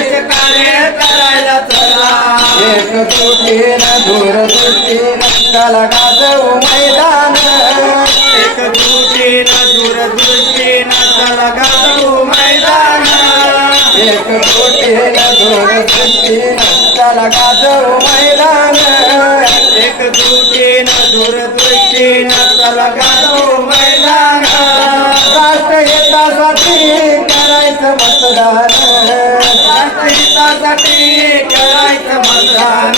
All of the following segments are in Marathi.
एक कार्य करायला चला. एक सुटीर धूर सुटी रक्ताला गाजवू मैदान. एक सुटीर धूर सुटी रक्ताला गाजवू मैदान. एक सुटीर धूर सुटी रक्ताला गाजवू मैदान. समाजासाठी करायचं मतदान.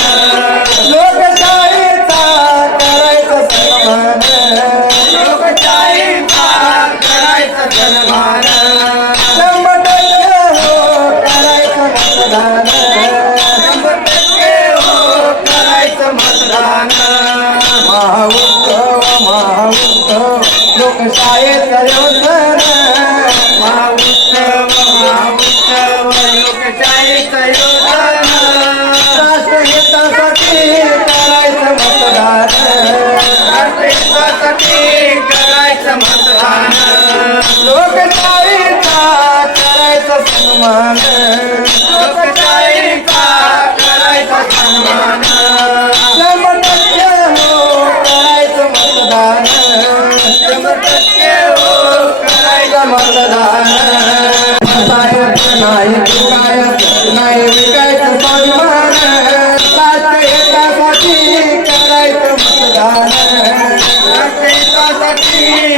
ते करायचं मतदान. लोकशाहीचा करायचं सन्मान. aqui.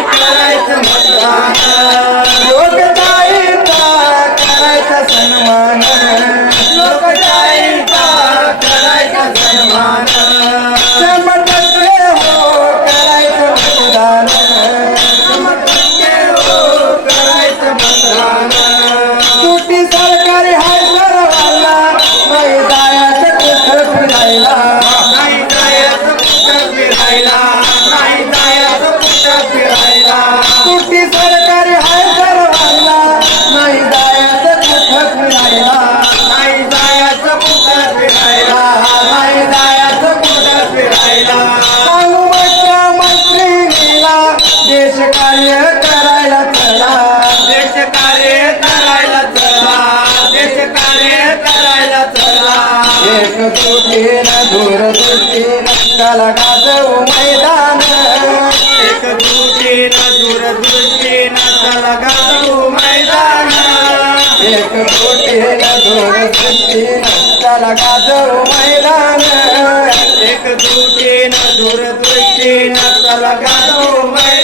एक तुटी धूर तुटी रंगाला गाजवू मैदान. एक तुटी धूर तुटी नाचाला गाजवू मैदान. एक तुटी धूर तुटी नाचाला गाजवू मैदान. एक तुटी धूर तुटी नाचाला गाजवू मैदान.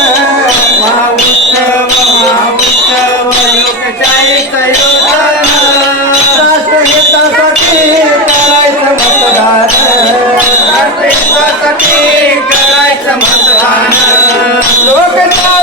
करायचं मतदान लोकशाही